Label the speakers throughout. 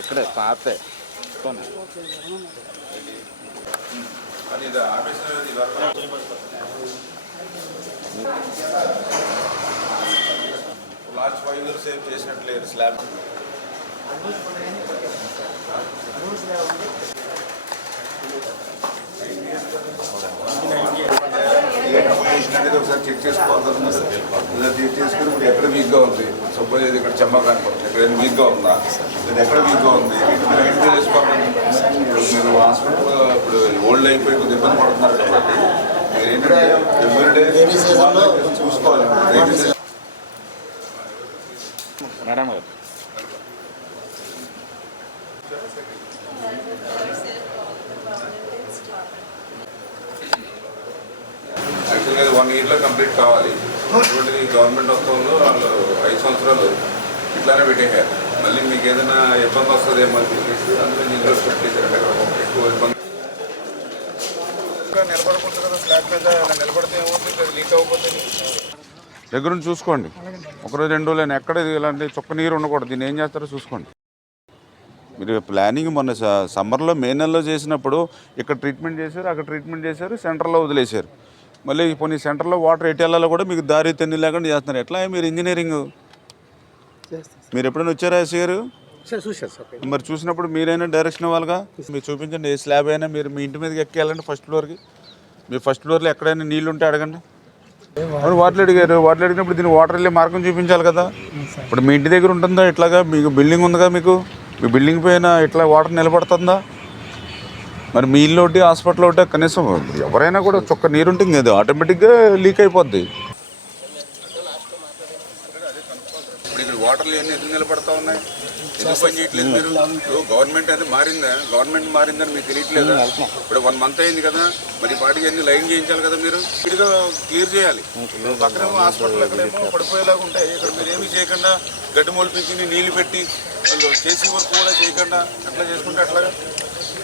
Speaker 1: ఇక్కడే పాతే.
Speaker 2: అది ఇది ఆఫీస్ అనేది వర్క్ లాస్ట్ ఫైవ్ ఇయర్స్ ఏం చేసినట్లేదు స్లాబ్. అనేది ఒకసారి చెక్ చేసుకోవాలి. ఇలా చెక్ చేసుకుని ఇప్పుడు ఎక్కడ వీక్గా ఉంది? సపోజ్ ఇది ఇక్కడ చెమ్మక అనుకోండి ఇక్కడ వీక్గా ఉందా? ఇది ఎక్కడ వీక్గా ఉంది? మీరు ఐడెంటిఫై చేసుకోవాలి ఇప్పుడు మీరు హాస్పిటల్ ఇప్పుడు ఓల్డ్ అయిపోయి కొద్దిగా ఇబ్బంది పడుతున్నారు కాబట్టి మీరు ఏంటంటే ఎవ్రీడే చూసుకోవాలి.
Speaker 1: మేడం గారు.
Speaker 2: యాక్చువల్గా అది వన్ ఇయర్లో కంప్లీట్ కావాలి. ఇటువంటిది గవర్నమెంట్ వస్తుందో వాళ్ళు ఐదు సంవత్సరాలు ఇట్లానే పెట్టేశారు. మళ్ళీ మీకు ఏదైనా ఇబ్బంది వస్తుందేమో అని చెప్పేసి అందులో అక్కడ ఎక్కువ ఇబ్బంది. నిలబడకూడదు కదా స్లాబ్ మీద అలా నిలబడితే ఏమవుతుంది? అది లీక్ అయిపోతుంది దగ్గర నుంచి చూసుకోండి. ఒకరోజు రెండు రోజులు ఎక్కడ ఇది ఇలాంటి చుక్క నీరు ఉండకూడదు. దీన్ని ఏం చేస్తారో చూసుకోండి. మీరు ప్లానింగ్ మొన్న సమ్మర్లో మే నెలలో చేసినప్పుడు ఇక్కడ ట్రీట్మెంట్ చేశారు అక్కడ ట్రీట్మెంట్ చేశారు సెంటర్లో వదిలేశారు. మళ్ళీ కొన్ని సెంటర్లో వాటర్ ఎటు వెళ్ళాలో కూడా మీకు దారి తెన్ని లేకుండా చేస్తున్నారు. ఎట్లా మీరు ఇంజనీరింగ్? మీరు ఎప్పుడైనా వచ్చారా ఎస్సీ గారు? మరి చూసినప్పుడు మీరైనా డైరెక్షన్ ఇవ్వాలిగా? మీరు చూపించండి ఏ స్లాబ్ అయినా మీరు మీ ఇంటి మీదకి ఎక్కేయాలండి ఫస్ట్ ఫ్లోర్కి. మీ ఫస్ట్ ఫ్లోర్లో ఎక్కడైనా నీళ్ళు ఉంటే అడగండి. అవును వాటర్ అడిగారు. వాటర్ అడిగినప్పుడు దీన్ని వాటర్ వెళ్ళే మార్గం చూపించాలి కదా. ఇప్పుడు మీ ఇంటి దగ్గర ఉంటుందా? ఇట్లాగా మీకు బిల్డింగ్ ఉందిగా మీకు? మీ బిల్డింగ్ పైన ఇట్లా వాటర్ నిలబడుతుందా? మరి మీ ఇల్లు ఒకటి హాస్పిటల్ ఒకటి కనీసం ఎవరైనా కూడా చొక్క నీరు ఉంటుంది కదా ఆటోమేటిక్గా లీక్ అయిపోద్ది. ఇప్పుడు వాటర్లు ఎన్ని ఎందుకు నిలబడతా ఉన్నాయి? ఎందుకు పని చేయట్లేదు మీరు? గవర్నమెంట్ అది మారిందా? గవర్నమెంట్ మారిందని మీకు తెలియట్లేదా? ఇప్పుడు వన్ మంత్ అయింది కదా మరి ఈ పాటికి అన్ని లైన్ చేయించాలి కదా మీరు? ఇదిగా క్లియర్ చేయాలి. పక్కన హాస్పిటల్ ఎక్కడేమో పడిపోయేలాగా ఉంటాయి. ఇక్కడ మీరు ఏమీ చేయకుండా గడ్డి మొలిపించి నీళ్ళు పెట్టి వాళ్ళు చేసి వర్క్ కూడా చేయకుండా అట్లా చేసుకుంటే అట్లాగా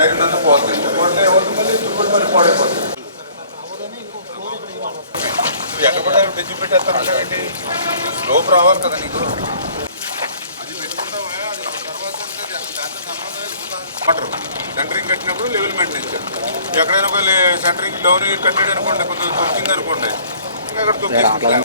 Speaker 2: ఐరన్ అంతా పోతుంది. పోతే ఏమవుతుంది మళ్ళీ చుట్టుపక్కల మళ్ళీ పాడైపోతుంది. ఎక్కడ పడ్డా తెచ్చి పెట్టేస్తానంటే స్లోప్ రావాలి కదా నీకు. అది. వాటర్ సెంటరింగ్ కట్టినప్పుడు లెవెల్ మెయింటైన్ చేయాలి. ఎక్కడైనా ఒక సెంటరింగ్ డౌన్ కట్టాడు అనుకోండి కొంచెం తొక్కింది అనుకోండి. ఇంకా అక్కడ తొక్కేసుకుంటాం